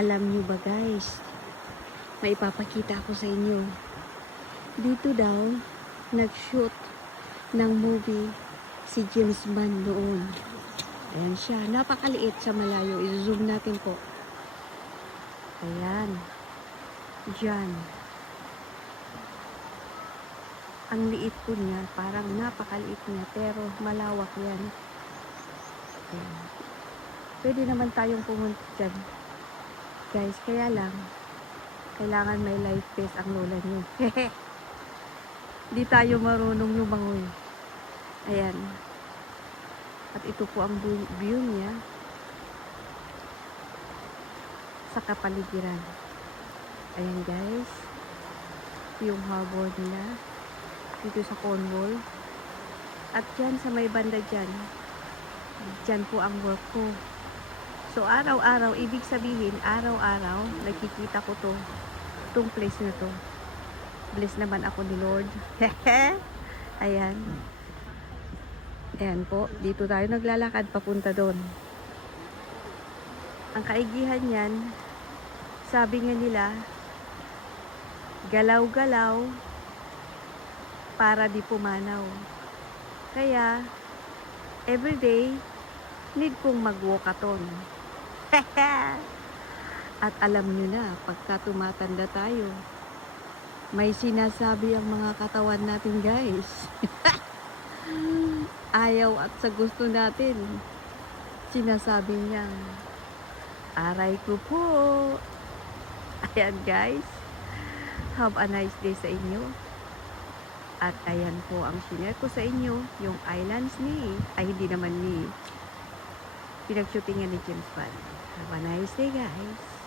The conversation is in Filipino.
Alam nyo ba guys, may ipapakita ko sa inyo. Dito daw, nag-shoot ng movie si James Bond noon. Ayan siya, napakaliit sa malayo. I-zoom natin po. Ayan. Diyan. Ang liit po niya, parang napakaliit niya, pero malawak yan. Ayan. Pwede naman tayong pumunta dyan. Guys, kaya lang, kailangan may life vest ang lola nyo. Di tayo marunong lumangoy. Ayan. At ito po ang view niya sa kapaligiran. Ayan guys. Yung harbor nila. Dito sa Cornwall. At dyan sa may banda dyan. Dyan po ang work ko. So araw-araw, ibig sabihin, araw-araw, nakikita ko to. Itong place na to. Bless naman ako ni Lord. Ayan. Ayan po, dito tayo naglalakad papunta doon. Ang kaigihan niyan, sabi nga nila, galaw-galaw para di pumanaw. Kaya, everyday, need kong mag-walkathon. At alam nyo na, pagka tumatanda tayo, may sinasabi ang mga katawan natin guys. Ayaw at sa gusto natin, sinasabi niya, aray ko po. Ayan guys, have a nice day sa inyo. At ayan po ang share ko sa inyo, yung islands hindi naman pinag-shootingan ni James Bond. Have a nice day guys.